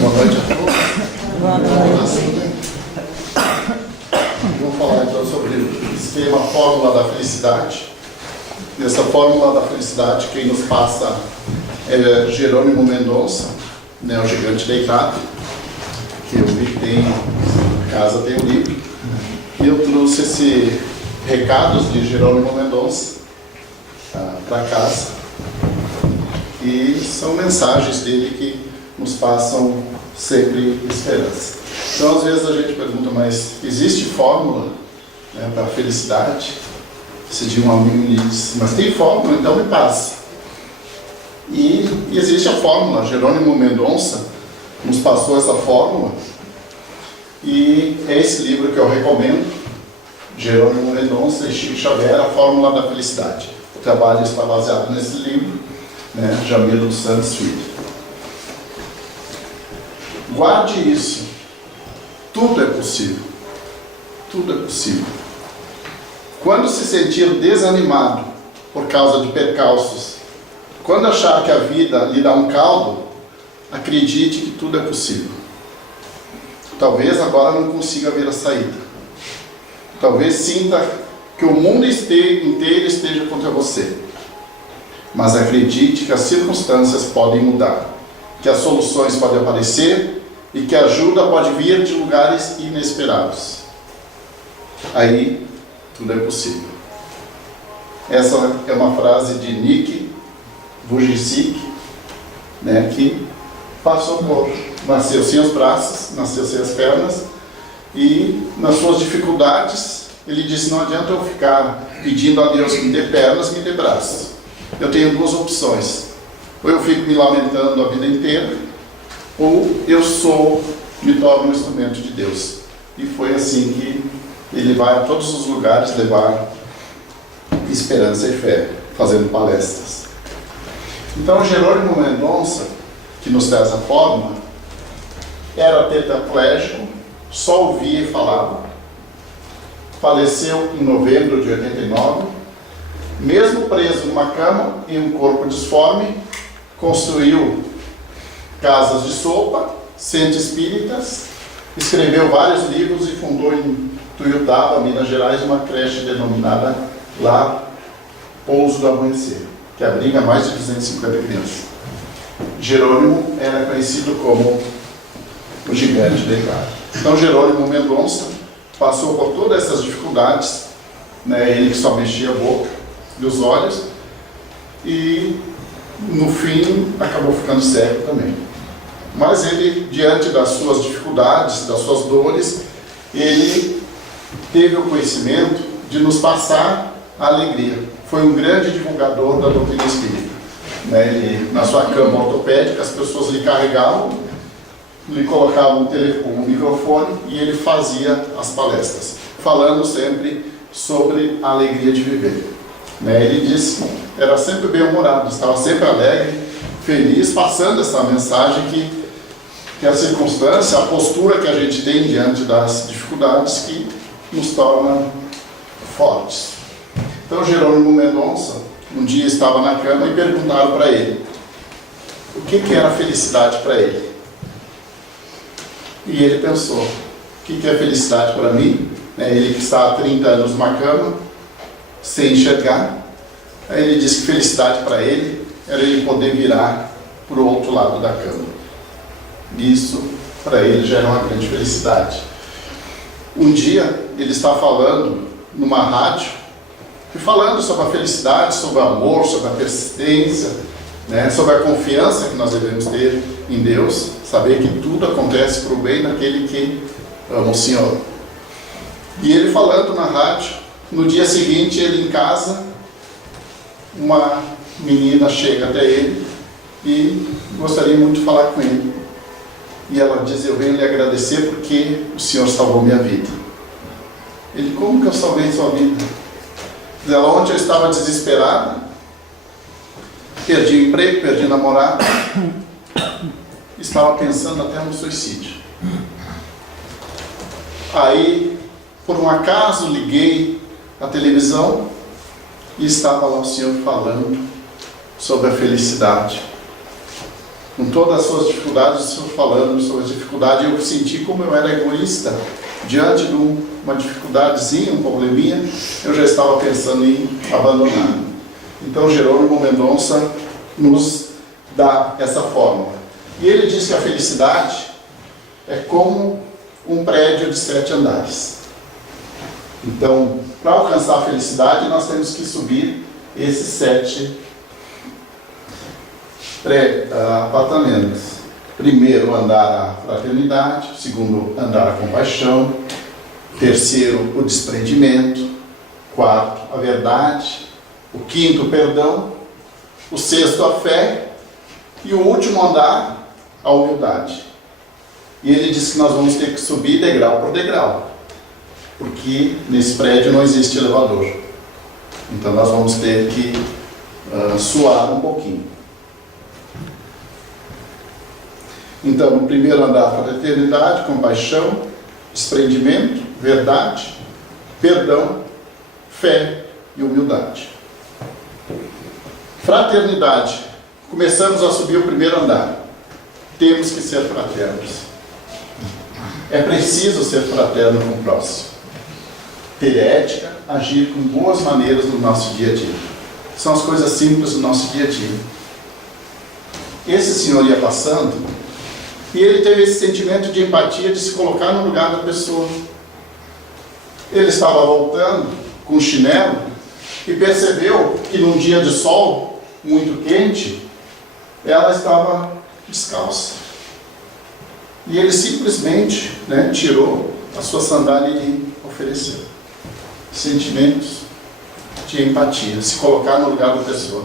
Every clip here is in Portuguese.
Boa noite a todos. Boa noite. Vou falar então sobre o esquema Fórmula da Felicidade. Nessa Fórmula da Felicidade, quem nos passa é Jerônimo Mendonça, né, o gigante deitado, que eu vi que tem em casa, tem o livro. E eu trouxe esse recados de Jerônimo Mendonça para casa. E são mensagens dele que nos passam sempre esperança. Então, às vezes a gente pergunta, mas existe fórmula, né, para a felicidade? Se de um amigo me diz, mas tem fórmula, então me passa. E existe a fórmula. Jerônimo Mendonça nos passou essa fórmula. E é esse livro que eu recomendo, Jerônimo Mendonça e Chico Xavier, A Fórmula da Felicidade. O trabalho está baseado nesse livro, né, Jamilo dos Santos Filho. Guarde isso. Tudo é possível. Tudo é possível. Quando se sentir desanimado por causa de percalços, quando achar que a vida lhe dá um caldo, acredite que tudo é possível. Talvez agora não consiga ver a saída. Talvez sinta que o mundo inteiro esteja contra você. Mas acredite que as circunstâncias podem mudar, que as soluções podem aparecer e que a ajuda pode vir de lugares inesperados. Aí, tudo é possível. Essa é uma frase de Nick Vujicic, né, que nasceu sem os braços, nasceu sem as pernas, e nas suas dificuldades, ele disse, não adianta eu ficar pedindo a Deus que me dê pernas, me dê braços. Eu tenho duas opções. Ou eu fico me lamentando a vida inteira, ou eu me torno um instrumento de Deus. E foi assim que ele vai a todos os lugares levar esperança e fé, fazendo palestras. Então, Jerônimo Mendonça, que nos traz a fórmula, era tetraplégico, só ouvia e falava. Faleceu em novembro de 89. Mesmo preso numa cama e um corpo disforme, construiu casas de sopa, centros espíritas, escreveu vários livros e fundou em Tuiutaba, Minas Gerais, uma creche denominada lá Pouso do Amanhecer, que abriga mais de 250 crianças. Jerônimo era conhecido como o gigante deitado. Então, Jerônimo Mendonça passou por todas essas dificuldades, né, ele que só mexia a boca e os olhos, e no fim acabou ficando cego também. Mas ele, diante das suas dificuldades, das suas dores, ele teve o conhecimento de nos passar a alegria. Foi um grande divulgador da doutrina espírita. Ele, na sua cama ortopédica, as pessoas lhe carregavam, lhe colocavam um microfone e ele fazia as palestras, falando sempre sobre a alegria de viver. Ele disse que era sempre bem-humorado, estava sempre alegre, feliz, passando essa mensagem que a circunstância, a postura que a gente tem diante das dificuldades que nos torna fortes. Então, Jerônimo Mendonça, um dia estava na cama e perguntaram para ele o que era felicidade para ele. E ele pensou, o que é felicidade para mim? Ele que está há 30 anos numa cama, sem enxergar. Aí ele disse que felicidade para ele era ele poder virar para o outro lado da cama. Isso, para ele, já era uma grande felicidade. Um dia, ele está falando numa rádio, e falando sobre a felicidade, sobre o amor, sobre a persistência, sobre a confiança que nós devemos ter em Deus, saber que tudo acontece para o bem daquele que ama o Senhor. E ele falando na rádio, no dia seguinte, ele em casa, uma menina chega até ele e gostaria muito de falar com ele. E ela diz, eu venho lhe agradecer porque o Senhor salvou minha vida. Ele, como que eu salvei sua vida? Diz ela, ontem eu estava desesperada, perdi o emprego, perdi namorado, estava pensando até no suicídio. Aí, por um acaso, liguei a televisão e estava lá o Senhor falando sobre a felicidade. com com todas as suas dificuldades, falando sobre as dificuldades, eu senti como eu era egoísta. Diante de uma dificuldadezinha, um probleminha, eu já estava pensando em abandonar. Então Jerônimo Mendonça nos dá essa fórmula. E ele diz que a felicidade é como um prédio de 7 andares. Então, para alcançar a felicidade, nós temos que subir esses 7 apartamentos. Primeiro andar a fraternidade, segundo andar a compaixão, terceiro o desprendimento, quarto a verdade, o quinto o perdão, o sexto a fé e o último andar a humildade. E ele diz que nós vamos ter que subir degrau por degrau, porque nesse prédio não existe elevador. Então nós vamos ter que suar um pouquinho. Então, no primeiro andar, fraternidade, compaixão, desprendimento, verdade, perdão, fé e humildade. Fraternidade. Começamos a subir o primeiro andar. Temos que ser fraternos. É preciso ser fraterno com o próximo. Ter ética, agir com boas maneiras no nosso dia a dia. São as coisas simples do nosso dia a dia. Esse senhor ia passando e ele teve esse sentimento de empatia, de se colocar no lugar da pessoa. Ele estava voltando com o chinelo e percebeu que num dia de sol muito quente, ela estava descalça. E ele simplesmente tirou a sua sandália e lhe ofereceu. Sentimentos de empatia, se colocar no lugar da pessoa.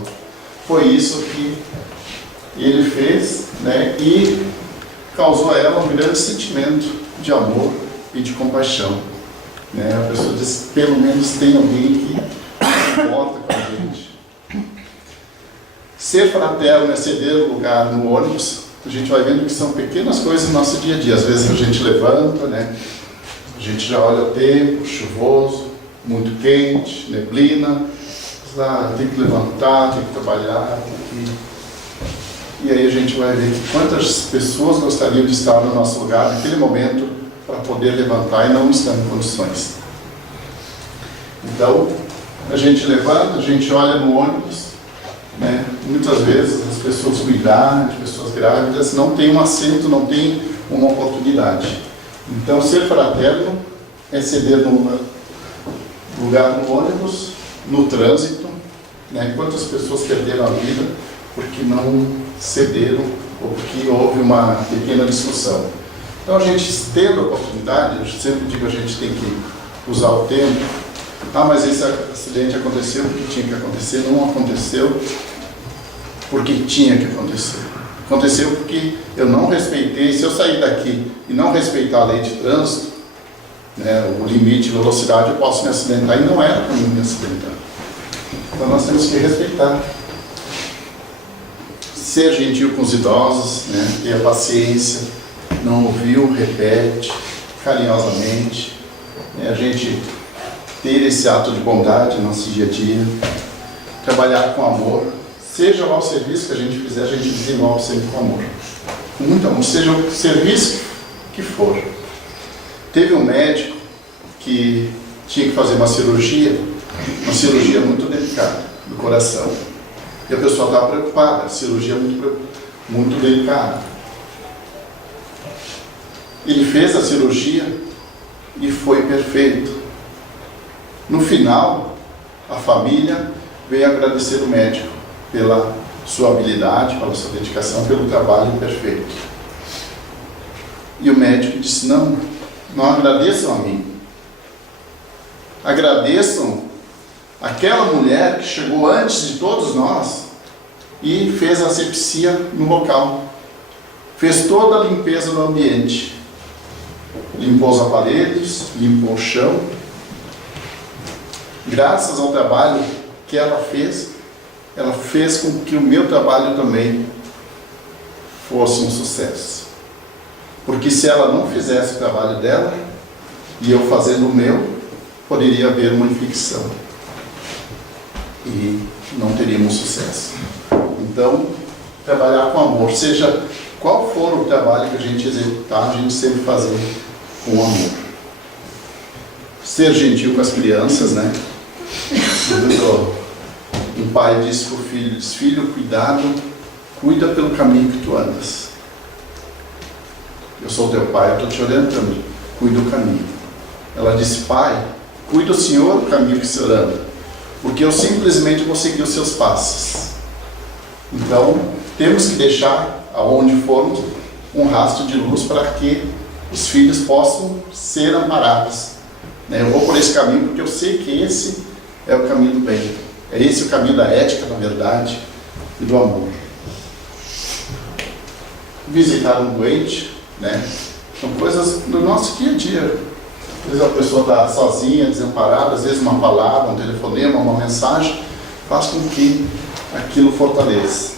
Foi isso que ele fez, e causou a ela um grande sentimento de amor e de compaixão. A pessoa diz, pelo menos tem alguém que se importa com a gente. Ser fraterno é ceder lugar no ônibus. A gente vai vendo que são pequenas coisas no nosso dia a dia. Às vezes a gente levanta, a gente já olha o tempo, chuvoso, muito quente, neblina, tem que levantar, tem que trabalhar, E aí a gente vai ver que quantas pessoas gostariam de estar no nosso lugar naquele momento para poder levantar e não estão em condições. Então, a gente levanta, a gente olha no ônibus, muitas vezes as pessoas com idade, pessoas grávidas, não tem um assento, não tem uma oportunidade. Então, ser fraterno é ceder no lugar no ônibus, no trânsito, quantas pessoas perderam a vida porque não cederam ou porque houve uma pequena discussão. Então a gente tendo a oportunidade, eu sempre digo, a gente tem que usar o tempo. Mas esse acidente aconteceu porque tinha que acontecer, não aconteceu porque tinha que acontecer. Aconteceu porque eu não respeitei. Se eu sair daqui e não respeitar a lei de trânsito, o limite de velocidade, eu posso me acidentar, e não era para mim me acidentar. Então nós temos que respeitar. Ser gentil com os idosos, ter a paciência, não ouviu, repete, carinhosamente. A gente ter esse ato de bondade no nosso dia a dia, trabalhar com amor. Seja lá o serviço que a gente fizer, a gente desenvolve sempre com amor. Com muito amor, seja o serviço que for. Teve um médico que tinha que fazer uma cirurgia muito delicada do coração. E a pessoa estava preocupada, a cirurgia muito delicada. Ele fez a cirurgia e foi perfeito. No final, a família veio agradecer o médico pela sua habilidade, pela sua dedicação, pelo trabalho perfeito. E o médico disse, não agradeçam a mim. Agradeçam aquela mulher que chegou antes de todos nós e fez a asepsia no local. Fez toda a limpeza do ambiente. Limpou os aparelhos, limpou o chão. Graças ao trabalho que ela fez com que o meu trabalho também fosse um sucesso. Porque se ela não fizesse o trabalho dela, e eu fazendo o meu, poderia haver uma infecção. E não teríamos sucesso. Então, trabalhar com amor, seja qual for o trabalho que a gente executar, a gente sempre fazer com amor. Ser gentil com as crianças, né? Um pai disse para o filho, diz, filho, cuida pelo caminho que tu andas. Eu sou teu pai, eu estou te orientando, cuida do caminho. Ela disse, pai, cuida o senhor do caminho que o senhor anda, porque eu simplesmente vou seguir os seus passos. Então, temos que deixar, aonde formos, um rastro de luz para que os filhos possam ser amparados. Eu vou por esse caminho porque eu sei que esse é o caminho do bem. É esse o caminho da ética, da verdade e do amor. Visitar um doente, são coisas do nosso dia a dia. Às vezes a pessoa está sozinha, desamparada, às vezes uma palavra, um telefonema, uma mensagem, faz com que aquilo fortaleça.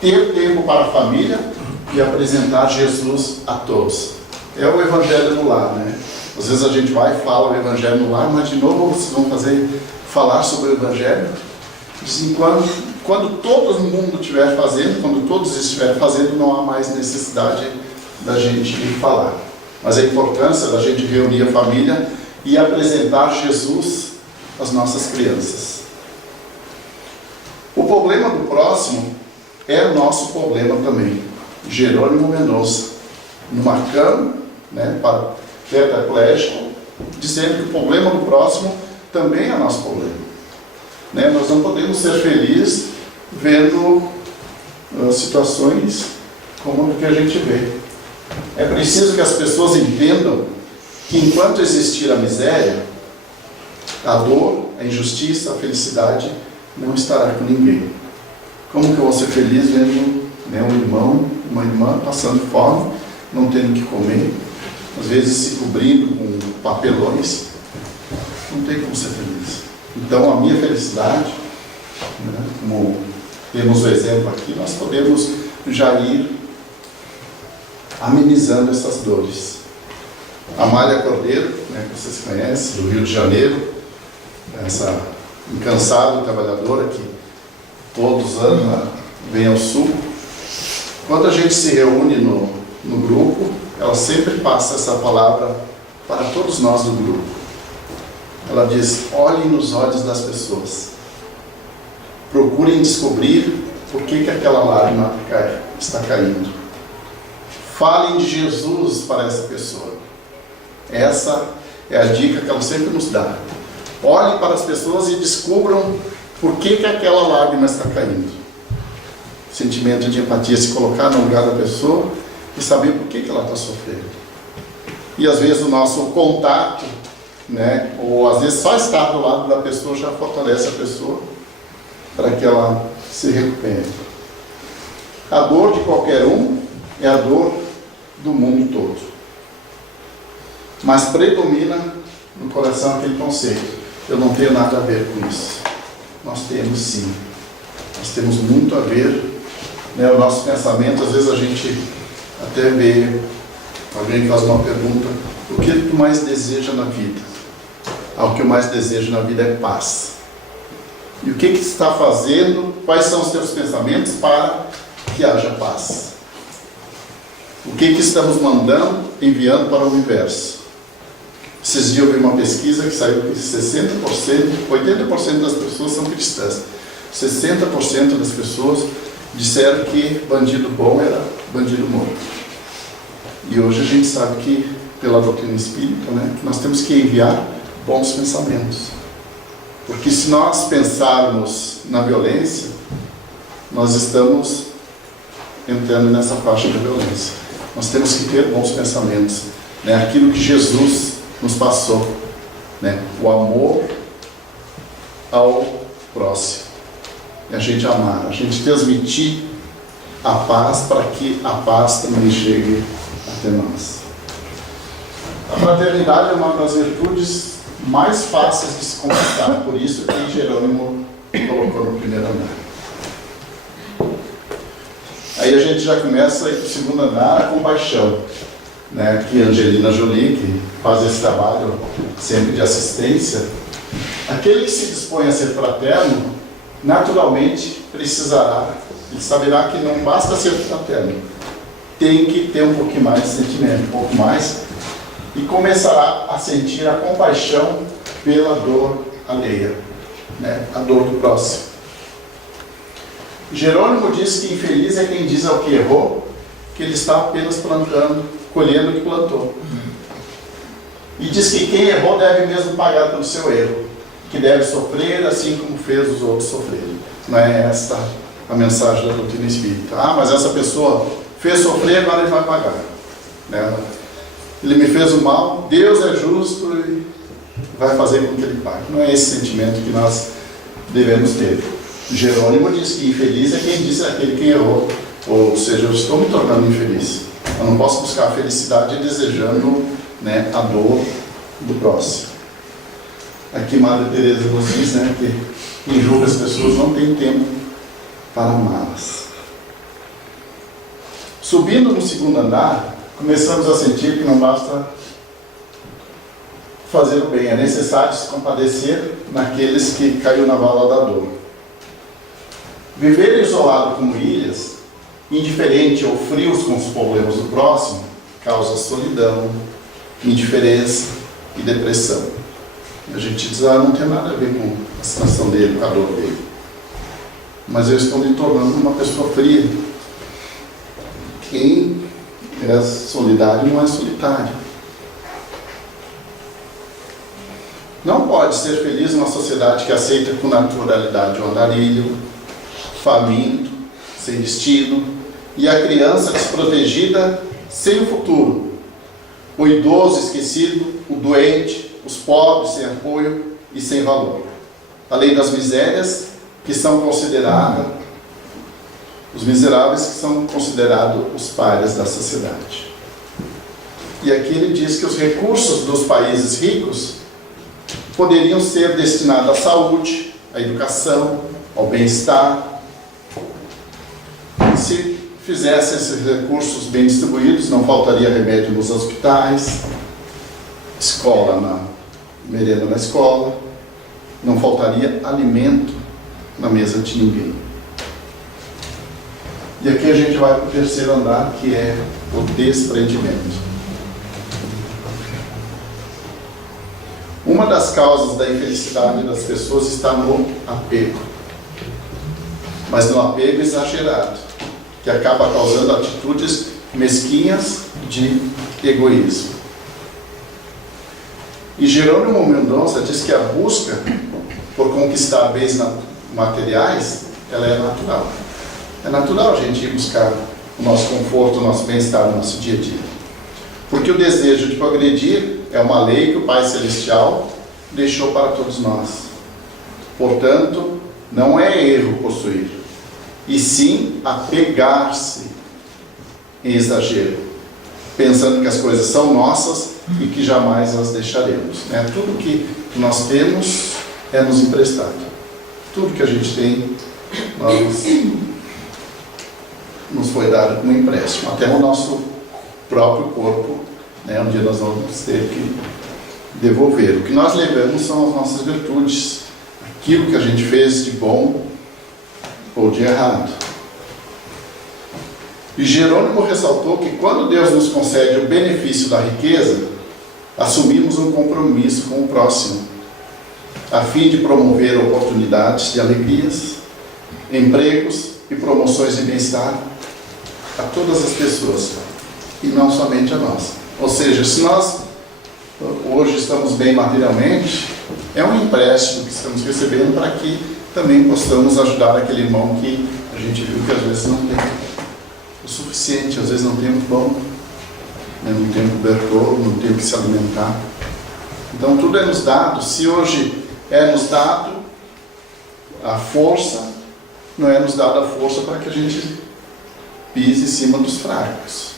Ter tempo para a família e apresentar Jesus a todos. É o Evangelho no lar, Às vezes a gente vai e fala o Evangelho no lar, mas de novo vocês vão falar sobre o Evangelho. Dizem, quando todo mundo estiver fazendo, quando todos estiverem fazendo, não há mais necessidade da gente falar. Mas a importância da gente reunir a família e apresentar Jesus às nossas crianças. O problema do próximo é o nosso problema também. Jerônimo Mendonça, numa cama, para tetraplégico, dizendo que o problema do próximo também é nosso problema. Nós não podemos ser felizes vendo situações como a que a gente vê. É preciso que as pessoas entendam que enquanto existir a miséria, a dor, a injustiça, a felicidade não estará com ninguém. Como que eu vou ser feliz vendo um irmão, uma irmã passando fome, não tendo que comer, às vezes se cobrindo com papelões? Não tem como ser feliz. Então a minha felicidade, como temos o exemplo aqui, nós podemos já ir amenizando essas dores. Amália Cordeiro, que vocês conhecem, do Rio de Janeiro, essa incansável trabalhadora que todos os anos vem ao sul. Quando a gente se reúne no grupo, ela sempre passa essa palavra para todos nós do grupo. Ela diz, olhem nos olhos das pessoas. Procurem descobrir por que aquela lágrima está caindo. Falem de Jesus para essa pessoa. Essa é a dica que ela sempre nos dá. Olhem para as pessoas e descubram por que aquela lágrima está caindo. Sentimento de empatia, se colocar no lugar da pessoa e saber por que ela está sofrendo. E às vezes o nosso contato, ou às vezes só estar do lado da pessoa já fortalece a pessoa para que ela se recupere. A dor de qualquer um é a dor do mundo todo. Mas predomina no coração aquele conceito: eu não tenho nada a ver com isso. Nós temos sim. Nós temos muito a ver. O nosso pensamento, às vezes a gente até vê alguém faz uma pergunta: o que tu mais deseja na vida? O que eu mais desejo na vida é paz. E o que tu está fazendo? Quais são os teus pensamentos para que haja paz? O que estamos mandando, enviando para o universo? Esses dias eu vi uma pesquisa que saiu que 60%, 80% das pessoas são cristãs. 60% das pessoas disseram que bandido bom era bandido morto. E hoje a gente sabe que, pela doutrina espírita, nós temos que enviar bons pensamentos. Porque se nós pensarmos na violência, nós estamos entrando nessa faixa da violência. Nós temos que ter bons pensamentos. Aquilo que Jesus nos passou. O amor ao próximo. E a gente amar, a gente transmitir a paz para que a paz também chegue até nós. A fraternidade é uma das virtudes mais fáceis de se conquistar, por isso que Jerônimo colocou no primeiro andar. Aí a gente já começa a ir para o segundo andar, a compaixão. Aqui Angelina Jolie, que faz esse trabalho sempre de assistência. Aquele que se dispõe a ser fraterno, naturalmente precisará Ele saberá que não basta ser fraterno, tem que ter um pouquinho mais de sentimento, um pouco mais, e começará a sentir a compaixão pela dor alheia, né? A dor do próximo. Jerônimo diz que infeliz é quem diz ao que errou que ele está apenas plantando, colhendo o que plantou. E diz que quem errou deve mesmo pagar pelo seu erro, que deve sofrer assim como fez os outros sofrerem. Não é esta a mensagem da doutrina espírita. Ah, mas essa pessoa fez sofrer, agora ele vai pagar, né? Ele me fez o mal, Deus é justo e vai fazer com que ele pague. Não é esse sentimento que nós devemos ter. Jerônimo diz que infeliz é quem diz aquele que errou, ou seja, eu estou me tornando infeliz. Eu não posso buscar a felicidade desejando, né, a dor do próximo. Aqui Madre Teresa nos diz, né, que quem julga as pessoas não tem tempo para amá-las. Subindo no segundo andar, começamos a sentir que não basta fazer o bem, é necessário se compadecer naqueles que caiu na vala da dor. Viver isolado como ilhas, indiferente ou frios com os problemas do próximo, causa solidão, indiferença e depressão. A gente diz, não tem nada a ver com a situação dele, com a dor dele. Mas eu estou me tornando uma pessoa fria. Quem é solidário não é solitário. Não pode ser feliz numa sociedade que aceita com naturalidade o andarilho, faminto, sem destino, e a criança desprotegida sem o futuro, o idoso esquecido, o doente, os pobres sem apoio e sem valor, além das misérias que são consideradas, os miseráveis que são considerados os párias da sociedade. E aqui ele diz que os recursos dos países ricos poderiam ser destinados à saúde, à educação, ao bem-estar. Se fizesse esses recursos bem distribuídos, não faltaria remédio nos hospitais, merenda na escola, não faltaria alimento na mesa de ninguém. E aqui a gente vai para o terceiro andar, que é o desprendimento. Uma das causas da infelicidade das pessoas está no apego, mas no apego exagerado, que acaba causando atitudes mesquinhas de egoísmo. E Jerônimo Mendonça diz que a busca por conquistar bens materiais, ela é natural. É natural a gente ir buscar o nosso conforto, o nosso bem-estar no nosso dia a dia. Porque o desejo de progredir é uma lei que o Pai Celestial deixou para todos nós. Portanto, não é erro possuir, e sim apegar-se em exagero, pensando que as coisas são nossas e que jamais as deixaremos. Né? Tudo que nós temos é nos emprestado. Tudo que a gente tem, nos foi dado como empréstimo. Até o nosso próprio corpo, né? Um dia nós vamos ter que devolver. O que nós levamos são as nossas virtudes, aquilo que a gente fez de bom ou de errado. E Jerônimo ressaltou que quando Deus nos concede o benefício da riqueza, assumimos um compromisso com o próximo, a fim de promover oportunidades de alegrias, empregos e promoções de bem-estar a todas as pessoas, e não somente a nós. Ou seja, se nós hoje estamos bem materialmente, é um empréstimo que estamos recebendo para que também possamos ajudar aquele irmão que a gente viu que às vezes não tem o suficiente, às vezes não tem o pão, né? Não tem o cobertor, não tem o que se alimentar. Então tudo é nos dado. Se hoje é nos dado a força, não é nos dada a força para que a gente pise em cima dos fracos.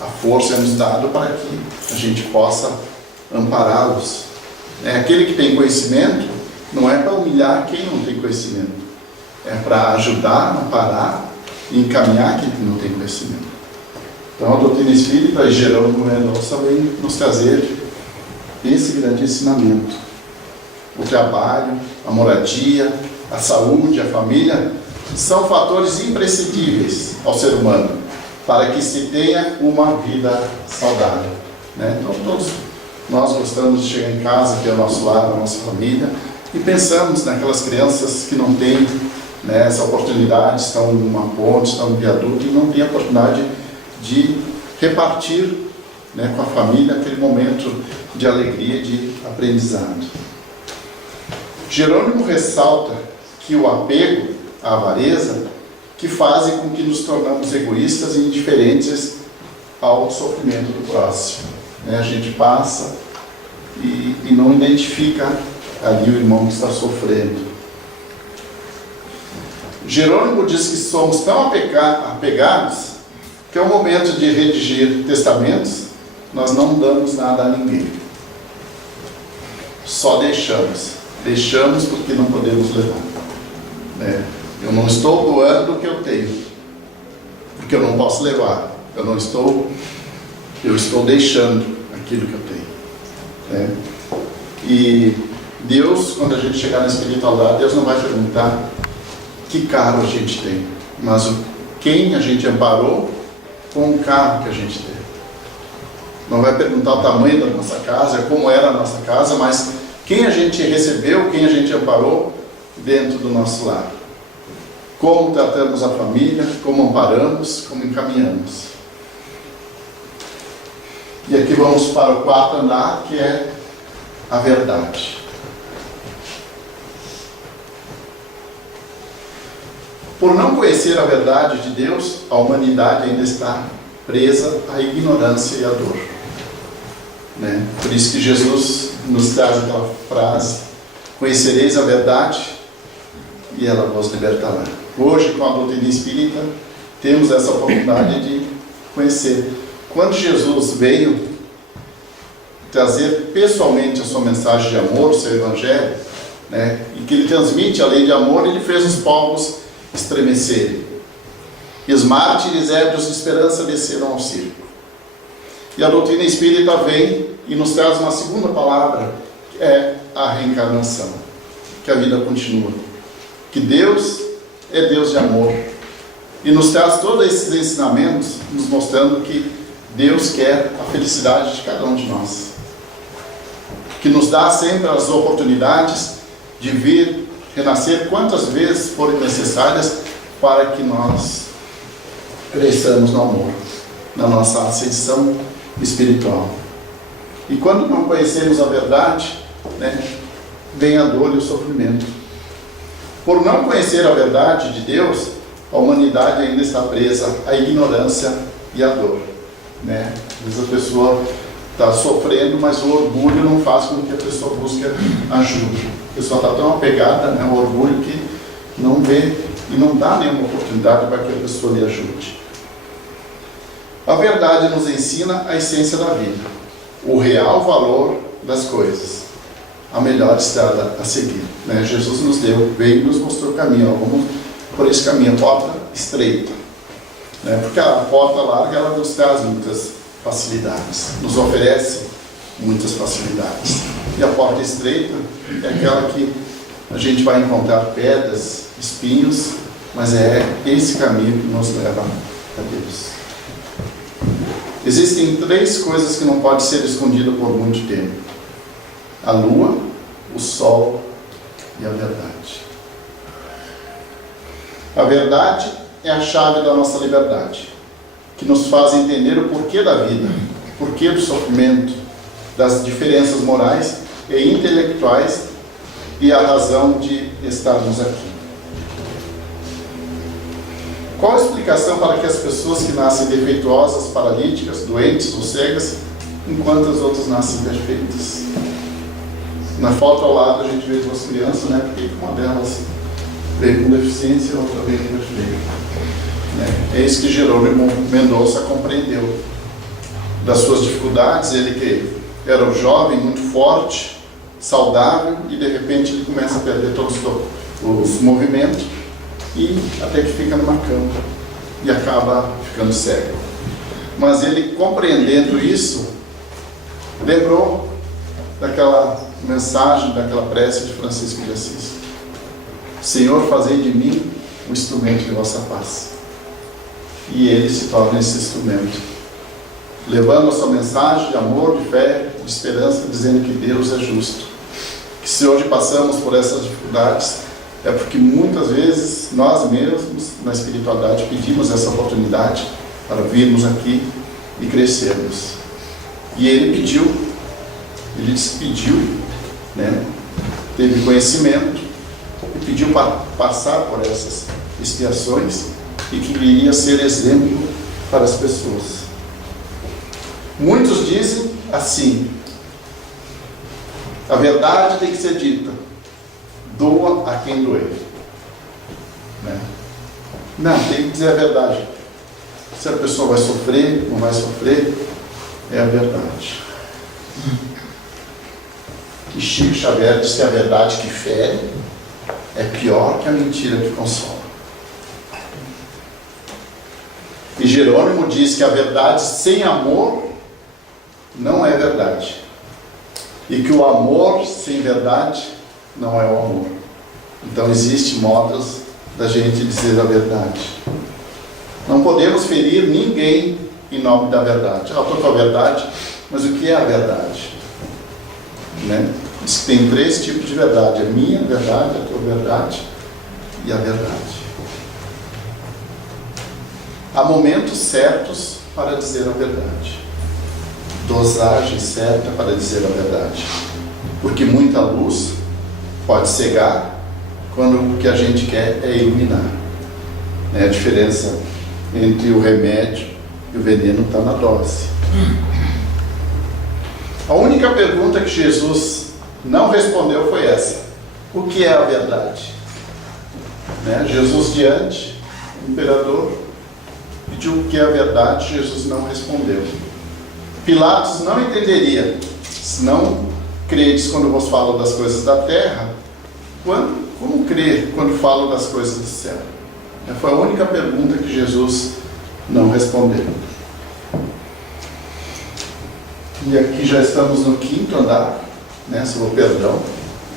A força é nos dada para que a gente possa ampará-los. Aquele que tem conhecimento não é para humilhar quem não tem conhecimento, é para ajudar, amparar e encaminhar quem não tem conhecimento. Então a doutrina espírita e Jerônimo Mendonça vem nos trazer esse grande ensinamento. O trabalho, a moradia, a saúde, a família são fatores imprescindíveis ao ser humano para que se tenha uma vida saudável, né? Então, todos nós gostamos de chegar em casa, ter o nosso lar, a nossa família, e pensamos naquelas crianças que não têm, né, essa oportunidade, estão numa ponte, estão no viaduto e não têm a oportunidade de repartir, né, com a família aquele momento de alegria, de aprendizado. Jerônimo ressalta que o apego, a avareza, que fazem com que nos tornamos egoístas e indiferentes ao sofrimento do próximo, né? A gente passa e não identifica ali o irmão que está sofrendo. Jerônimo diz que somos tão apegados que ao momento de redigir testamentos, nós não damos nada a ninguém. Só deixamos. Deixamos porque não podemos levar, né? Eu não estou doando o que eu tenho, porque eu não posso levar. Eu estou deixando aquilo que eu tenho, né? E Deus, quando a gente chegar na espiritualidade, Deus não vai perguntar que carro a gente tem, mas quem a gente amparou com o carro que a gente teve. Não vai perguntar o tamanho da nossa casa, como era a nossa casa, mas quem a gente recebeu, quem a gente amparou dentro do nosso lar. Como tratamos a família, como amparamos, como encaminhamos. E aqui vamos para o quarto andar, que é a verdade. Por não conhecer a verdade de Deus, a humanidade ainda está presa à ignorância e à dor, né? Por isso que Jesus nos traz aquela frase: conhecereis a verdade e ela vos libertará. Hoje, com a doutrina espírita, temos essa oportunidade de conhecer. Quando Jesus veio trazer pessoalmente a sua mensagem de amor, o seu evangelho, né, e que ele transmite a lei de amor, ele fez os povos estremecerem. E os mártires ébrios de esperança desceram ao circo. E a doutrina espírita vem e nos traz uma segunda palavra, que é a reencarnação, que a vida continua, que Deus é Deus de amor, e nos traz todos esses ensinamentos, nos mostrando que Deus quer a felicidade de cada um de nós, que nos dá sempre as oportunidades de vir renascer quantas vezes forem necessárias para que nós cresçamos no amor, na nossa ascensão espiritual. E quando não conhecemos a verdade, né, vem a dor e o sofrimento. Por não conhecer a verdade de Deus, a humanidade ainda está presa à ignorância e à dor, né? Às vezes a pessoa está sofrendo, mas o orgulho não faz com que a pessoa busque ajuda. A pessoa está tão apegada, né, ao orgulho, que não vê e não dá nenhuma oportunidade para que a pessoa lhe ajude. A verdade nos ensina a essência da vida, o real valor das coisas, a melhor estrada a seguir, né? Jesus nos veio e nos mostrou o caminho. Ó, vamos por esse caminho, a porta estreita, né? Porque a porta larga, ela nos traz muitas facilidades, nos oferece muitas facilidades. E a porta estreita é aquela que a gente vai encontrar pedras, espinhos, mas é esse caminho que nos leva a Deus. Existem 3 coisas que não podem ser escondidas por muito tempo: a lua, o sol e a verdade. A verdade é a chave da nossa liberdade, que nos faz entender o porquê da vida, o porquê do sofrimento, das diferenças morais e intelectuais e a razão de estarmos aqui. Qual a explicação para que as pessoas que nascem defeituosas, paralíticas, doentes ou cegas, enquanto as outras nascem perfeitas? Na foto ao lado a gente vê 2 crianças, né? Porque uma delas veio com deficiência e a outra veio perfeita, né? É isso que Jerônimo Mendonça compreendeu das suas dificuldades. Ele que era um jovem muito forte, saudável, e de repente ele começa a perder todos os movimentos, e até que fica numa cama e acaba ficando cego. Mas ele, compreendendo isso, lembrou daquela mensagem, daquela prece de Francisco de Assis: Senhor, fazei de mim um instrumento de vossa paz. E ele se torna esse instrumento, levando a sua mensagem de amor, de fé, de esperança, dizendo que Deus é justo. Que se hoje passamos por essas dificuldades, é porque muitas vezes nós mesmos, na espiritualidade, pedimos essa oportunidade para virmos aqui e crescermos. E ele pediu, ele despediu, né? Teve conhecimento e pediu para passar por essas expiações e que iria ser exemplo para as pessoas. Muitos dizem assim: a verdade tem que ser dita, doa a quem doer, né? Não, tem que dizer a verdade. Se a pessoa vai sofrer, não vai sofrer, é a verdade. E Chico Xavier diz que a verdade que fere é pior que a mentira que consola. E Jerônimo diz que a verdade sem amor não é verdade. E que o amor sem verdade não é o amor. Então existem modos da gente dizer a verdade. Não podemos ferir ninguém em nome da verdade. Eu estou com a verdade, mas o que é a verdade? Né? Diz que tem 3 tipos de verdade: a minha verdade, a tua verdade e a verdade. Há momentos certos para dizer a verdade, dosagem certa para dizer a verdade, porque muita luz pode cegar quando o que a gente quer é iluminar. A diferença entre o remédio e o veneno está na dose. A única pergunta que Jesus não respondeu foi essa: o que é a verdade? Jesus diante, o imperador, pediu o que é a verdade. Jesus não respondeu. Pilatos não entenderia: se não credes quando vos falo das coisas da terra, como crer quando falo das coisas do céu? Foi a única pergunta que Jesus não respondeu. E aqui já estamos no 5º andar, sobre o perdão.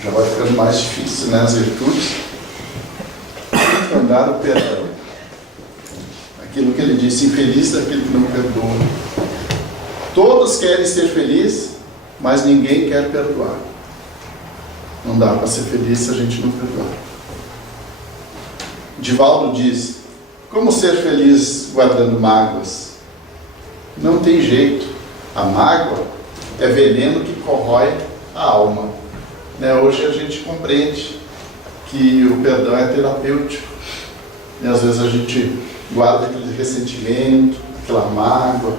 Já vai ficando mais difícil, as virtudes. 5º andar, o perdão. Aquilo que ele disse: infeliz daquele que não perdoa. Todos querem ser felizes, mas ninguém quer perdoar. Não dá para ser feliz se a gente não perdoar. Divaldo diz: como ser feliz guardando mágoas? Não tem jeito. A mágoa é veneno que corrói a alma. Hoje a gente compreende que o perdão é terapêutico. E às vezes a gente guarda aquele ressentimento, aquela mágoa.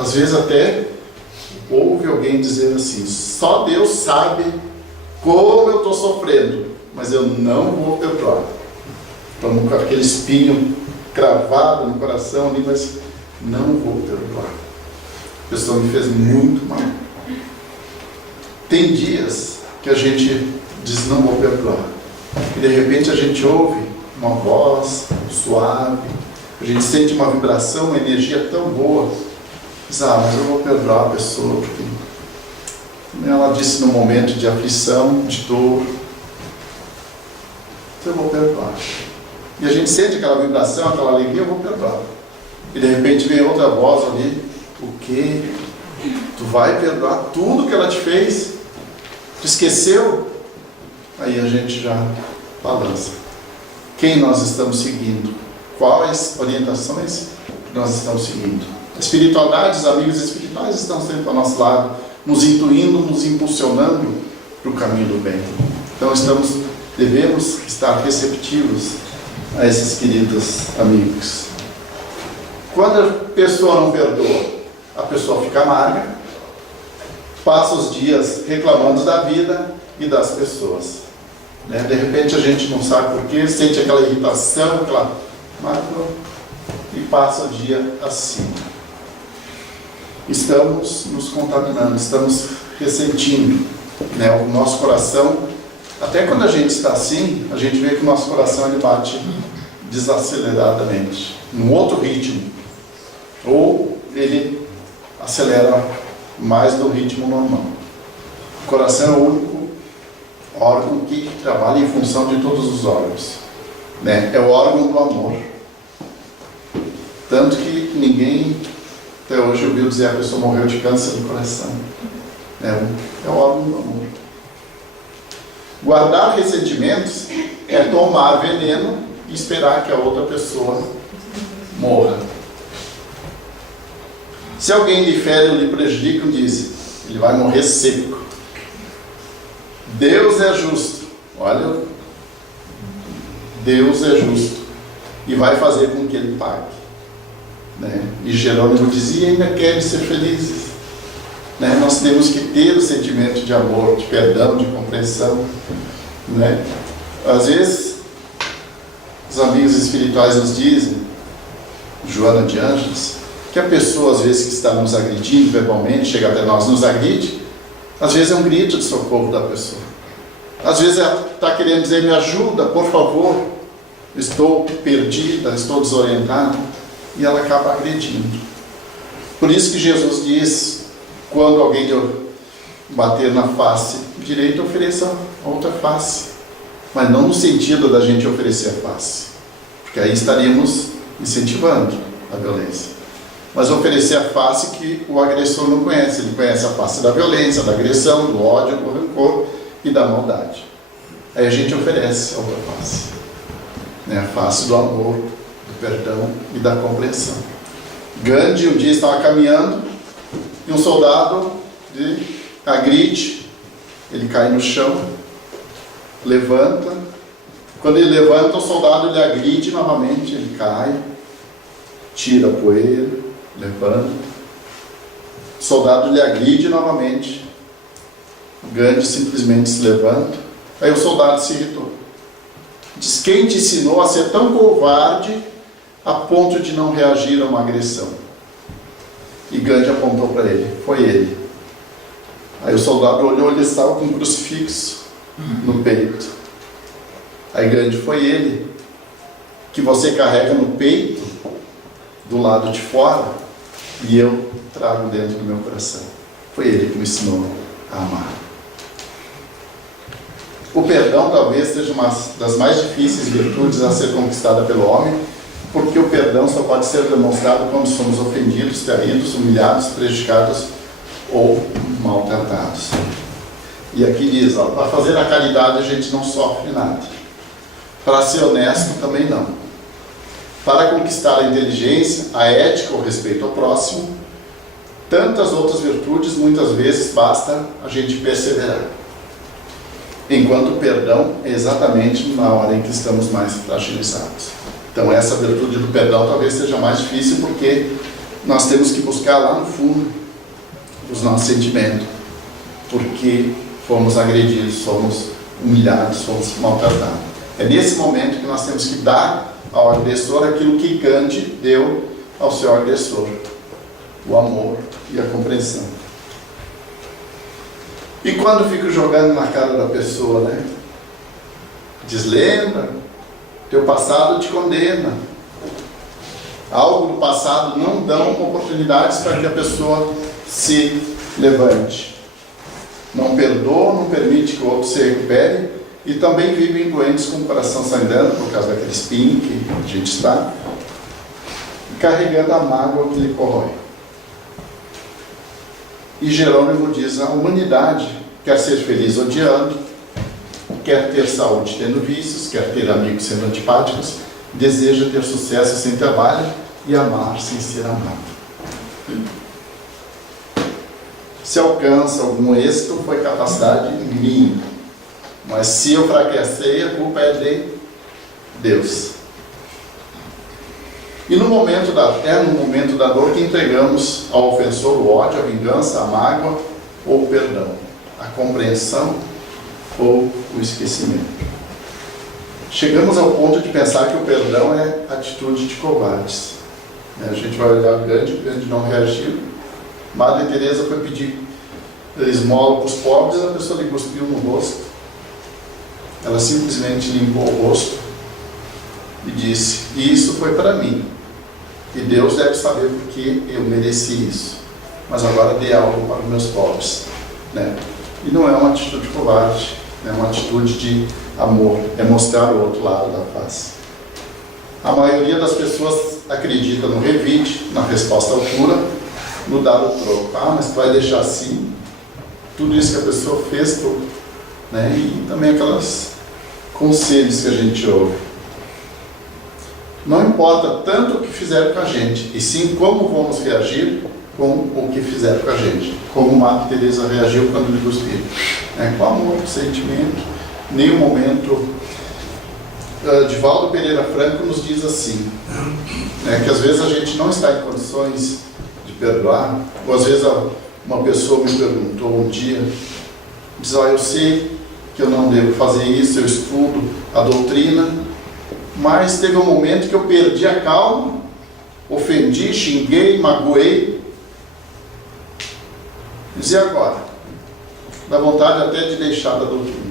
Às vezes até ouve alguém dizer assim: só Deus sabe como eu estou sofrendo, mas eu não vou perdoar. Estamos com aquele espinho cravado no coração ali, mas não vou perdoar. A pessoa me fez muito mal. Tem dias que a gente diz: não vou perdoar. E de repente a gente ouve uma voz suave, a gente sente uma vibração, uma energia tão boa. Diz: mas eu vou perdoar a pessoa, porque ela disse no momento de aflição, de dor, então eu vou perdoar. E a gente sente aquela vibração, aquela alegria: eu vou perdoar. E de repente vem outra voz ali: o quê? Tu vai perdoar tudo que ela te fez? Tu esqueceu? Aí a gente já balança. Quem nós estamos seguindo? Quais orientações nós estamos seguindo? A espiritualidade, os amigos espirituais estão sempre ao nosso lado, nos intuindo, nos impulsionando para o caminho do bem. Então devemos estar receptivos a esses queridos amigos. Quando a pessoa não perdoa, a pessoa fica amarga, passa os dias reclamando da vida e das pessoas. De repente a gente não sabe porquê, sente aquela irritação, aquela mágoa, e passa o dia assim. Estamos nos contaminando, estamos ressentindo. O nosso coração, até quando a gente está assim, a gente vê que o nosso coração ele bate desaceleradamente, num outro ritmo, ou ele acelera mais do ritmo normal. O coração é o único órgão que trabalha em função de todos os órgãos, né? É o órgão do amor. Tanto que ninguém, até hoje, ouviu dizer a pessoa morreu de câncer do coração. É o órgão do amor. Guardar ressentimentos é tomar veneno e esperar que a outra pessoa morra. Se alguém lhe fere ou lhe prejudica, diz, ele vai morrer seco. Deus é justo. Olha, Deus é justo e vai fazer com que ele pague, né? E Jerônimo dizia, ainda querem ser felizes, né? Nós temos que ter o sentimento de amor, de perdão, de compreensão, né? Às vezes os amigos espirituais nos dizem, Joana de Ângeles, que a pessoa às vezes que está nos agredindo verbalmente, chega até nós, nos agride, às vezes é um grito de socorro da pessoa. Às vezes ela está querendo dizer, me ajuda, por favor, estou perdida, estou desorientada, e ela acaba agredindo. Por isso que Jesus diz, quando alguém bater na face direita, ofereça a outra face. Mas não no sentido da gente oferecer a face, porque aí estaríamos incentivando a violência. Mas oferecer a face que o agressor não conhece. Ele conhece a face da violência, da agressão, do ódio, do rancor e da maldade. Aí a gente oferece a outra face, né? A face do amor, do perdão e da compreensão. Gandhi um dia estava caminhando e um soldado agride, ele cai no chão, levanta. Quando ele levanta, o soldado lhe agride novamente, ele cai, tira a poeira, levanta. O soldado lhe agride novamente. Gandhi simplesmente se levanta. Aí o soldado se irritou. Diz, quem te ensinou a ser tão covarde a ponto de não reagir a uma agressão? E Gandhi apontou para ele, foi ele. Aí o soldado olhou, ele estava com um crucifixo no peito. Aí Gandhi, foi ele que você carrega no peito, do lado de fora, e eu trago dentro do meu coração. Foi ele que me ensinou a amar. O perdão talvez seja uma das mais difíceis virtudes a ser conquistada pelo homem, porque o perdão só pode ser demonstrado quando somos ofendidos, traídos, humilhados, prejudicados ou maltratados. E aqui diz, para fazer a caridade a gente não sofre nada. Para ser honesto também não. Para conquistar a inteligência, a ética, o respeito ao próximo, tantas outras virtudes, muitas vezes basta a gente perseverar. Enquanto o perdão é exatamente na hora em que estamos mais fragilizados. Então essa virtude do perdão talvez seja mais difícil, porque nós temos que buscar lá no fundo os nossos sentimentos, porque fomos agredidos, fomos humilhados, fomos maltratados. É nesse momento que nós temos que dar ao agressor aquilo que Gandhi deu ao seu agressor, o amor e a compreensão. E quando fico jogando na cara da pessoa, né? Diz, lembra, teu passado te condena. Algo do passado não dão oportunidades para que a pessoa se levante. Não perdoa, não permite que o outro se recupere, e também vivem doentes com o coração sangrando por causa daquele espinho que a gente está, carregando a mágoa que lhe corrói. E Jerônimo diz, a humanidade quer ser feliz odiando, quer ter saúde tendo vícios, quer ter amigos sendo antipáticos, deseja ter sucesso sem trabalho e amar sem ser amado. Se alcança algum êxito, foi capacidade minha. Mas se eu fracassei, a culpa é de Deus. E no momento da dor que entregamos ao ofensor o ódio, a vingança, a mágoa ou o perdão, a compreensão ou o esquecimento. Chegamos ao ponto de pensar que o perdão é atitude de covardes. A gente vai olhar o Gandhi não reagiu. Madre Teresa foi pedir esmola para os pobres, a pessoa lhe cuspiu no rosto. Ela simplesmente limpou o rosto e disse, isso foi para mim. E Deus deve saber porque eu mereci isso. Mas agora dê algo para os meus pobres. Né? E não é uma atitude covarde, É uma atitude de amor, é mostrar o outro lado da face. A maioria das pessoas acredita no revide, na resposta à altura, no dar o troco. Ah, mas tu vai deixar assim? Tudo isso que a pessoa fez, tudo. Né? E também aquelas conselhos que a gente ouve. Não importa tanto o que fizeram com a gente, e sim como vamos reagir com o que fizeram com a gente. Como Madre Teresa reagiu quando lhe cuspiram. Com amor, com sentimento. Em nenhum momento. Divaldo Pereira Franco nos diz assim, que às vezes a gente não está em condições de perdoar, ou às vezes uma pessoa me perguntou um dia, diz, eu sei que eu não devo fazer isso, eu estudo a doutrina, mas teve um momento que eu perdi a calma, ofendi, xinguei, magoei. E agora? Dá vontade até de deixar da doutrina.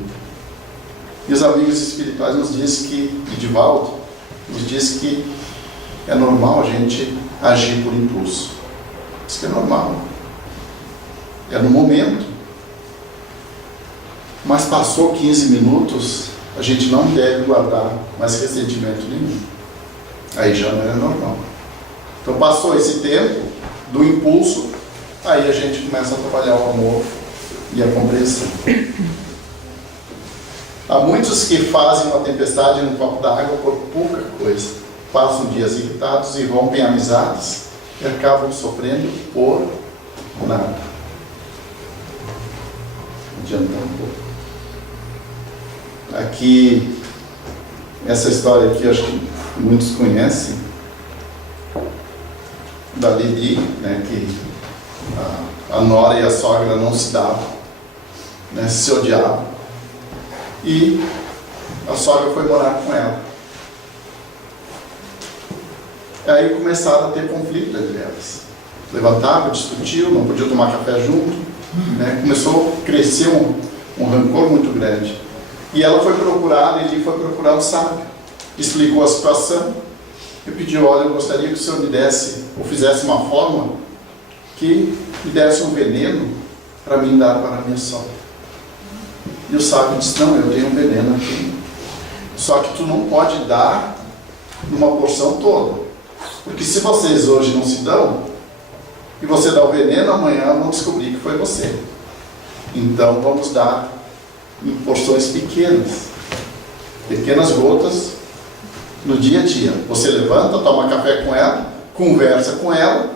E os amigos espirituais nos dizem que, e Divaldo, nos diz que é normal a gente agir por impulso. Diz que é normal. É no momento. Mas passou 15 minutos, a gente não deve guardar mais ressentimento nenhum. Aí já não é normal. Então passou esse tempo do impulso, aí a gente começa a trabalhar o amor e a compreensão. Há muitos que fazem uma tempestade num copo d'água por pouca coisa. Passam dias irritados e rompem amizades e acabam sofrendo por nada. Adiantando um pouco. Aqui, essa história aqui, acho que muitos conhecem, da Lili, que a nora e a sogra não se davam, se odiavam. E a sogra foi morar com ela. Aí começaram a ter conflito entre elas. Levantavam, discutiam, não podiam tomar café junto. Começou a crescer um rancor muito grande. E ela foi procurar, ele foi procurar o sábio. Explicou a situação e pediu, olha, eu gostaria que o senhor me desse, ou fizesse uma forma que me desse um veneno para mim dar para a minha sogra. E o sábio disse, não, eu tenho um veneno aqui. Só que tu não pode dar numa porção toda. Porque se vocês hoje não se dão, e você dá o veneno, amanhã vão descobrir que foi você. Então vamos dar em porções pequenas. Pequenas gotas no dia a dia. Você levanta, toma café com ela, conversa com ela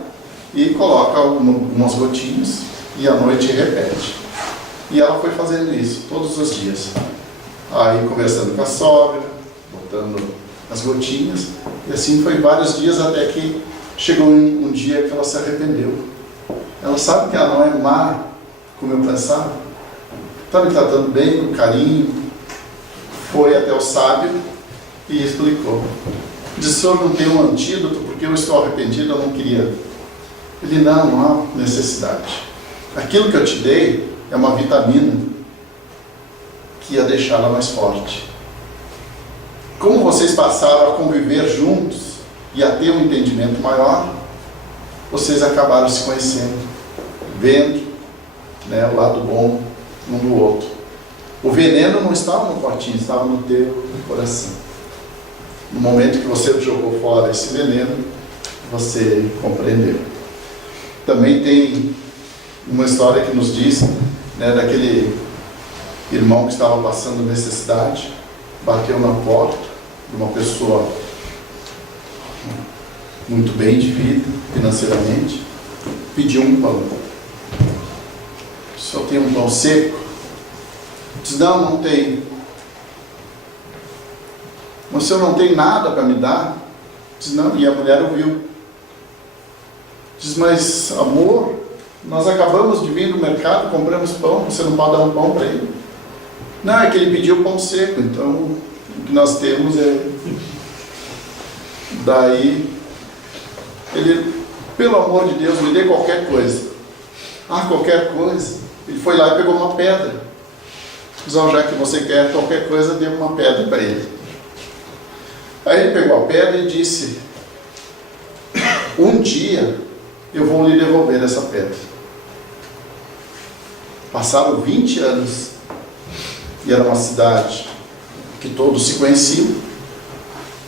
e coloca umas gotinhas e à noite repete. E ela foi fazendo isso todos os dias. Aí conversando com a sogra, botando as gotinhas. E assim foi vários dias até que chegou um dia que ela se arrependeu. Ela sabe que ela não é má, como eu pensava. Está me tratando bem, com carinho. Foi até o sábio e explicou. Disse, o senhor não tem um antídoto porque eu estou arrependido, eu não queria. Ele, não há necessidade. Aquilo que eu te dei é uma vitamina que ia deixá-la mais forte. Como vocês passaram a conviver juntos e a ter um entendimento maior, vocês acabaram se conhecendo, vendo o lado bom um do outro. O veneno não estava no potinho, estava no teu coração. No momento que você jogou fora esse veneno, você compreendeu. Também tem uma história que nos diz daquele irmão que estava passando necessidade, bateu na porta de uma pessoa muito bem de vida financeiramente, pediu um pão. O senhor tem um pão seco? Diz, não tem. Mas o senhor não tem nada para me dar? Diz, não. E a mulher ouviu. Diz, mas amor, nós acabamos de vir do mercado, compramos pão, você não pode dar um pão para ele? Não, é que ele pediu pão seco, então o que nós temos é... Daí, ele, pelo amor de Deus, me dê qualquer coisa. Ah, qualquer coisa? Ele foi lá e pegou uma pedra. Diz, já que você quer qualquer coisa, dê uma pedra para ele. Aí ele pegou a pedra e disse, um dia eu vou lhe devolver essa pedra. Passaram 20 anos. e era uma cidade que todos se conheciam,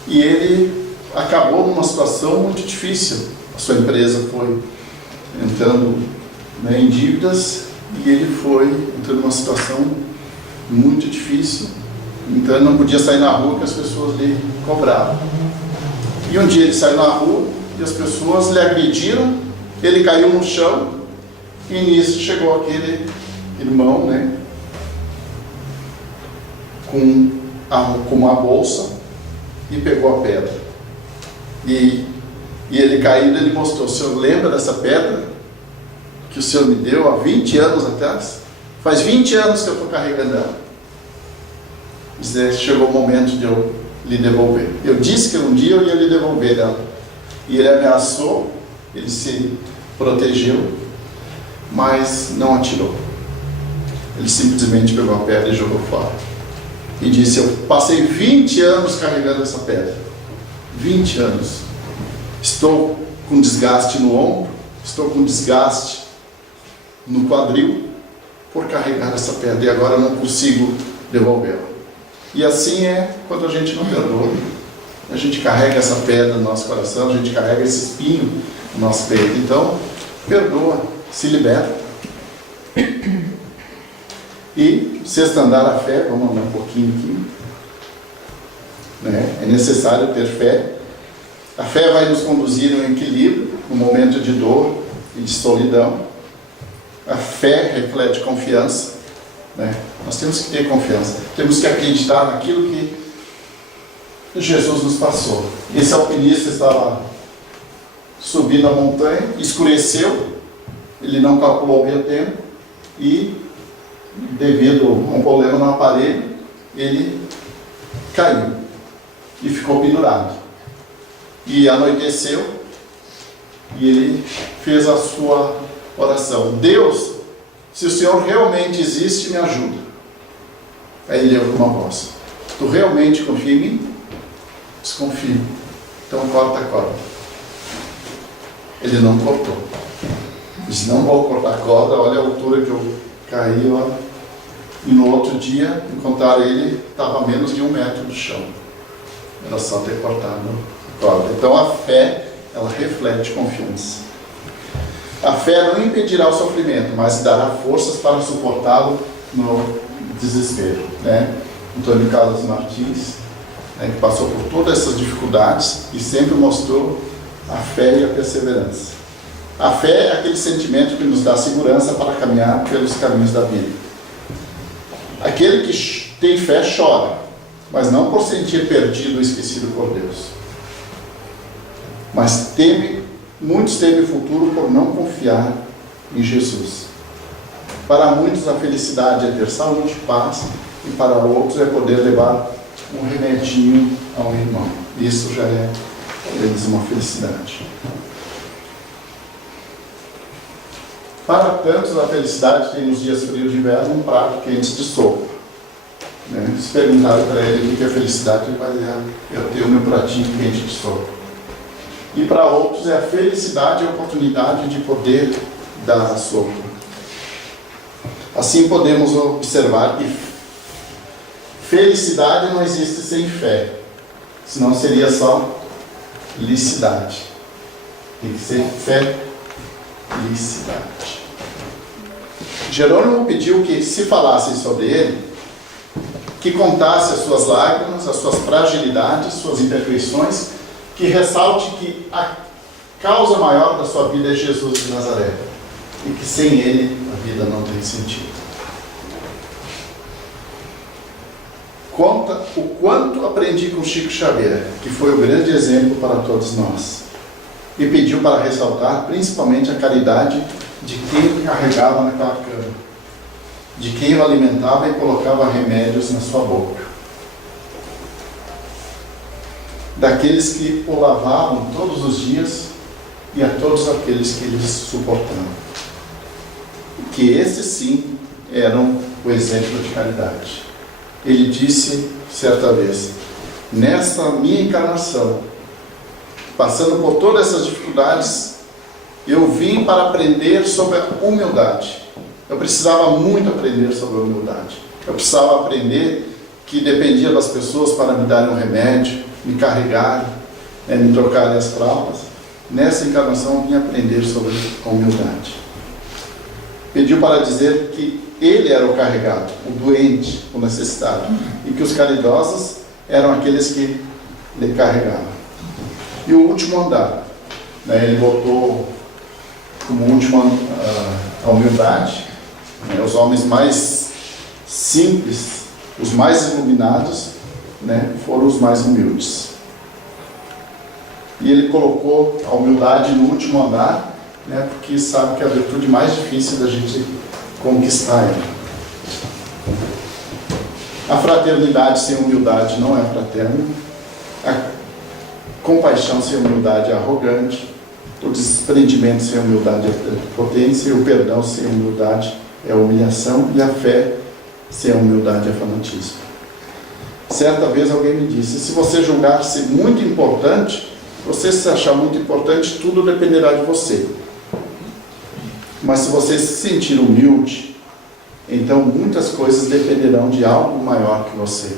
e ele acabou numa situação muito difícil. A sua empresa foi entrando, né, em dívidas, e ele foi entrando numa situação muito difícil. Então ele não podia sair na rua, que as pessoas lhe cobravam. E um dia ele saiu na rua e as pessoas lhe agrediram, ele caiu no chão, e nisso chegou aquele irmão, né, com uma bolsa, e pegou a pedra. E ele caído, ele mostrou: o senhor lembra dessa pedra que o senhor me deu há 20 anos atrás? Faz 20 anos que eu estou carregando ela. Chegou o momento de eu lhe devolver. Eu disse que um dia eu ia lhe devolver ela. E ele ameaçou, ele se protegeu, mas não atirou. Ele simplesmente pegou a pedra e jogou fora. E disse: eu passei 20 anos carregando essa pedra. 20 anos. Estou com desgaste no ombro, estou com desgaste no quadril por carregar essa pedra, e agora eu não consigo devolvê-la. E assim é quando a gente não perdoa. A gente carrega essa pedra no nosso coração, a gente carrega esse espinho no nosso peito. Então, perdoa, se liberta. E sexto andar da fé, vamos andar um pouquinho aqui, né? É necessário ter fé. A fé vai nos conduzir a um equilíbrio no momento de dor e de solidão. A fé reflete confiança, né? Nós temos que ter confiança, temos que acreditar naquilo que Jesus nos passou. Esse alpinista estava subindo a montanha, escureceu, ele não calculou bem o tempo e, devido a um problema no aparelho, ele caiu e ficou pendurado. E anoiteceu e ele fez a sua oração: Deus, se o Senhor realmente existe, me ajuda. Aí ele ouviu uma voz: tu realmente confia em mim? Desconfio. Então corta a corda. Ele não cortou. Disse: não vou cortar a corda, olha a altura que eu caí, ó. E no outro dia encontraram ele, estava a menos de 1 metro do chão. Era só ter cortado a corda. Então a fé, ela reflete confiança. A fé não impedirá o sofrimento, mas dará forças para suportá-lo no desespero, né? Antônio Carlos Martins, né, que passou por todas essas dificuldades e sempre mostrou a fé e a perseverança. A fé é aquele sentimento que nos dá segurança para caminhar pelos caminhos da vida. Aquele que tem fé chora, mas não por sentir perdido ou esquecido por Deus, mas muitos temem o futuro por não confiar em Jesus. Para muitos a felicidade é ter saúde, paz, e para outros é poder levar um remedinho a um irmão. Isso já é para eles uma felicidade. Para tantos a felicidade tem nos dias frios de inverno um prato quente de sopa, né? Se perguntaram para ele o que é felicidade, ele vai dizer: eu tenho o meu pratinho quente de sopa. E para outros é a felicidade e a oportunidade de poder dar a sopa. Assim podemos observar que felicidade não existe sem fé, senão seria só felicidade. Tem que ser felicidade. Jerônimo pediu que se falassem sobre ele, que contasse as suas lágrimas, as suas fragilidades, suas imperfeições, que ressalte que a causa maior da sua vida é Jesus de Nazaré, e que sem ele a vida não tem sentido. Conta o quanto aprendi com Chico Xavier, que foi o grande exemplo para todos nós, e pediu para ressaltar principalmente a caridade de quem carregava naquela cama, de quem o alimentava e colocava remédios na sua boca, daqueles que o lavavam todos os dias e a todos aqueles que eles suportavam. Que esses sim eram o exemplo de caridade. Ele disse certa vez: nesta minha encarnação, passando por todas essas dificuldades, eu vim para aprender sobre a humildade. Eu precisava muito aprender sobre a humildade. Eu precisava aprender que dependia das pessoas para me darem um remédio, me carregarem, me trocarem as fraldas. Nessa encarnação eu vim aprender sobre a humildade. Pediu para dizer que ele era o carregado, o doente, o necessitado, e que os caridosos eram aqueles que lhe carregavam. E o último andar, ele botou como último a humildade. Os homens mais simples, os mais iluminados, foram os mais humildes. E ele colocou a humildade no último andar, porque sabe que é a virtude mais difícil da gente conquistar ela. A fraternidade sem humildade não é fraterna. A compaixão sem humildade é arrogante. O desprendimento sem humildade é potência. E o perdão sem humildade é humilhação. E a fé sem humildade é fanatismo. Certa vez alguém me disse: se você julgar-se muito importante, você se achar muito importante, tudo dependerá de você. Mas se você se sentir humilde, então muitas coisas dependerão de algo maior que você.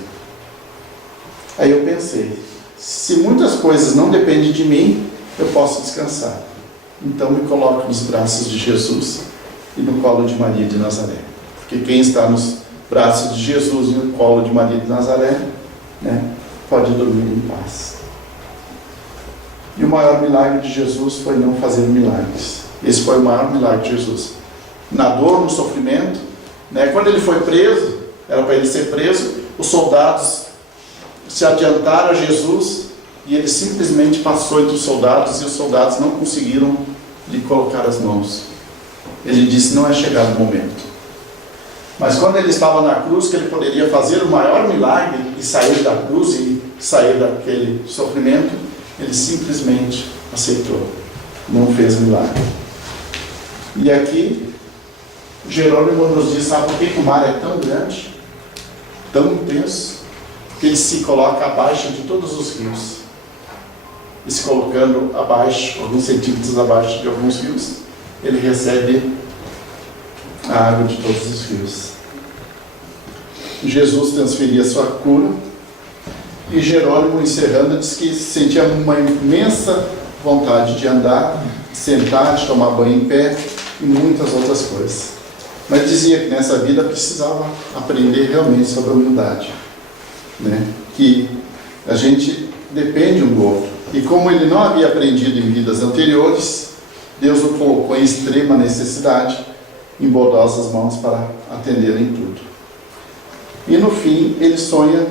Aí eu pensei, se muitas coisas não dependem de mim, eu posso descansar. Então me coloco nos braços de Jesus e no colo de Maria de Nazaré. Porque quem está nos braços de Jesus e no colo de Maria de Nazaré, pode dormir em paz. E o maior milagre de Jesus foi não fazer milagres. Esse foi o maior milagre de Jesus. Na dor, no sofrimento, quando ele foi preso, era para ele ser preso, os soldados se adiantaram a Jesus e ele simplesmente passou entre os soldados e os soldados não conseguiram lhe colocar as mãos. Ele disse: não é chegado o momento. Mas quando ele estava na cruz, que ele poderia fazer o maior milagre e sair da cruz e sair daquele sofrimento, ele simplesmente aceitou, não fez milagre. E aqui Jerônimo nos diz: sabe por que o mar é tão grande, tão intenso, que ele se coloca abaixo de todos os rios. E se colocando abaixo, alguns centímetros abaixo de alguns rios, ele recebe a água de todos os rios. Jesus transferia sua cura. E Jerônimo, encerrando, diz que sentia uma imensa vontade de andar, de sentar, de tomar banho em pé e muitas outras coisas. Mas dizia que nessa vida precisava aprender realmente sobre a humildade, que a gente depende um do outro. E como ele não havia aprendido em vidas anteriores, Deus o colocou em extrema necessidade, em bondosas mãos para atender em tudo. E no fim ele sonha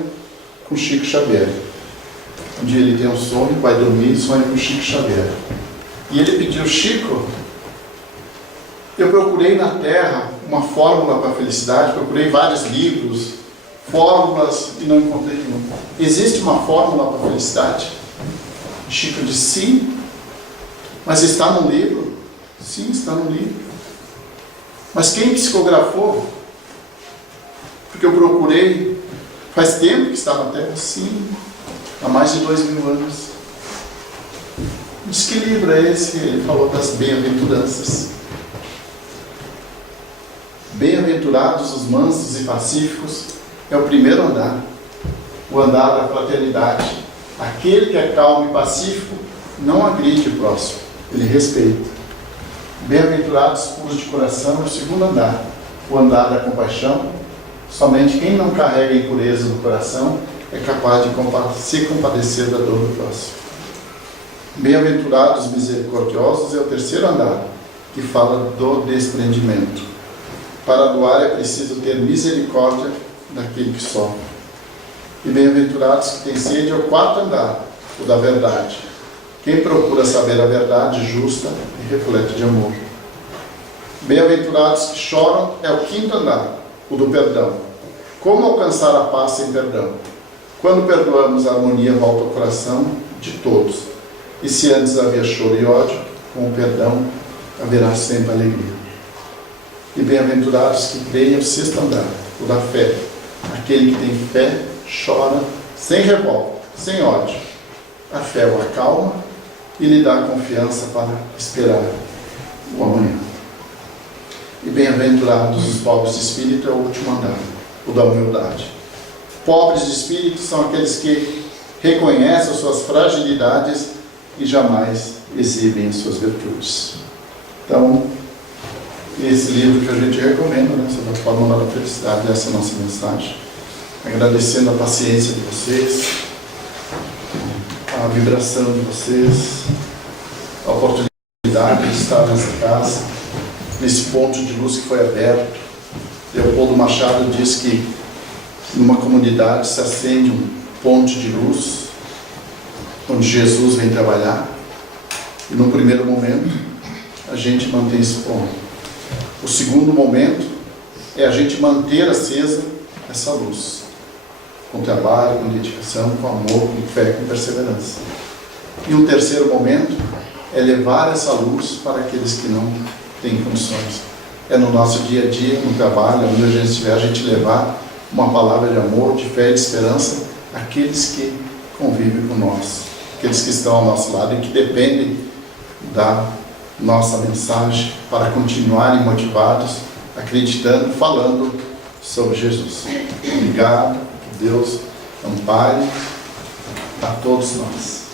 com Chico Xavier. Um dia ele tem um sonho, vai dormir e sonha com Chico Xavier. E ele pediu: Chico, eu procurei na Terra uma fórmula para a felicidade, procurei vários livros, fórmulas, e não encontrei nenhuma. Existe uma fórmula para a felicidade? Chico disse: sim. Mas está no livro? Sim, está no livro. Mas quem psicografou? Porque eu procurei. Faz tempo que está na Terra? Sim, há mais de 2000 anos. Diz: que livro é esse? Ele falou das bem-aventuranças. Bem-aventurados os mansos e pacíficos é o primeiro andar, o andar da fraternidade. Aquele que é calmo e pacífico não agride o próximo, ele respeita. Bem-aventurados puros de coração é o segundo andar, o andar da compaixão. Somente quem não carrega impureza no coração é capaz de se compadecer da dor do próximo. Bem-aventurados misericordiosos é o terceiro andar, que fala do desprendimento. Para doar é preciso ter misericórdia daquele que sofre. E bem-aventurados que têm sede é o quarto andar, o da verdade. Quem procura saber a verdade justa e reflete de amor. Bem-aventurados que choram é o quinto andar, o do perdão. Como alcançar a paz sem perdão? Quando perdoamos, a harmonia volta ao coração de todos. E se antes havia choro e ódio, com o perdão haverá sempre alegria. E bem-aventurados que creem o sexto andar, o da fé. Aquele que tem fé chora sem revolta, sem ódio. A fé o acalma e lhe dá confiança para esperar o amanhã. E bem-aventurados os pobres de espírito é o último andar, o da humildade. Pobres de espírito são aqueles que reconhecem as suas fragilidades e jamais exibem as suas virtudes. Então, esse livro que a gente recomenda, né, sobre a fórmula da felicidade, essa é a nossa mensagem. Agradecendo a paciência de vocês, a vibração de vocês, a oportunidade de estar nessa casa, nesse ponto de luz que foi aberto. Leopoldo Machado diz que numa comunidade se acende um ponte de luz, onde Jesus vem trabalhar, e no primeiro momento a gente mantém esse ponto. O segundo momento é a gente manter acesa essa luz, com trabalho, com dedicação, com amor, com fé, com perseverança. E um terceiro momento é levar essa luz para aqueles que não têm condições. É no nosso dia a dia, no trabalho, onde a gente estiver, a gente levar uma palavra de amor, de fé e de esperança àqueles que convivem com nós, aqueles que estão ao nosso lado e que dependem da nossa mensagem para continuarem motivados, acreditando, falando sobre Jesus. Obrigado, que Deus ampare a todos nós.